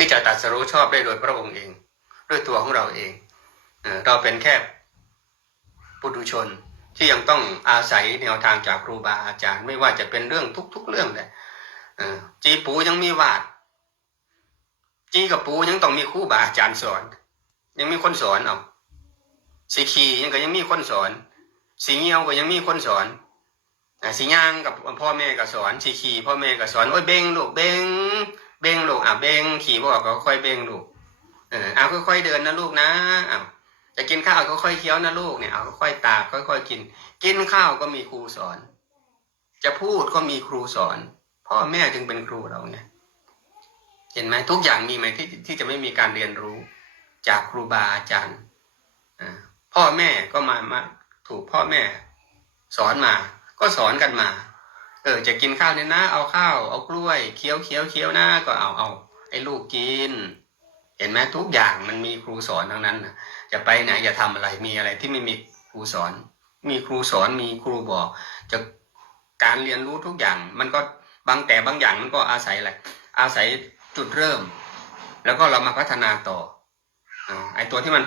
ที่จะตัดสรู้ชอบได้โดยพระองค์เอง ด้วยตัวของเราเองเราเป็นแค่ปุถุชนที่ยังต้องอาศัยแนวทางจากครูบาอาจารย์ ไม่ว่าจะเป็นเรื่องทุก ๆ เรื่องเลยจีปูยังมีวาด จีกับปูยังต้องมีครูบาอาจารย์สอน ยังมีคนสอนเอาสีขียังก็ยังมีคนสอน สีเงี้ยวก็ยังมีคนสอนสีย่างกับพ่อแม่ก็สอนสีขีพ่อแม่ก็สอนโอ้ยเบงลูกเบงเบง อะเบงขี่บออกก็ค่อยเบงลูกเออเอาค่อยๆเดินนะลูกนะอ้าวจะกินข้าวก็ค่อยเคี้ยวนะลูกเนี่ยเอาค่อยตากค่อยๆกิน กินข้าวก็มีครูสอน จะพูดก็มีครูสอน พ่อแม่จึงเป็นครูเราเนี่ยเห็นไหมทุกอย่างมีไหมที่ที่จะไม่มีการเรียนรู้ จากครูบาอาจารย์พ่อแม่ก็มามาถูกพ่อแม่ สอนมา ก็สอนกันมา ออจะกินข้าวเนี่ยนะเอาข้าวเอากล้วยเคี้ยวเคี้ยวเคี้ยวนะก็เอาเอาไอ้ลูกกิน เห็นไหมทุกอย่างมันมีครูสอนทั้งนั้นนะจะไปไหนจะทำอะไรมีอะไรที่ไม่มีครูสอน มีครูสอนมีครูบอก จะการเรียนรู้ทุกอย่าง มันก็บางแต่บางอย่างมันก็อาศัยอะไรอาศัยจุดเริ่ม แล้วก็เรามาพัฒนาต่อไอ้ตัวที่มัน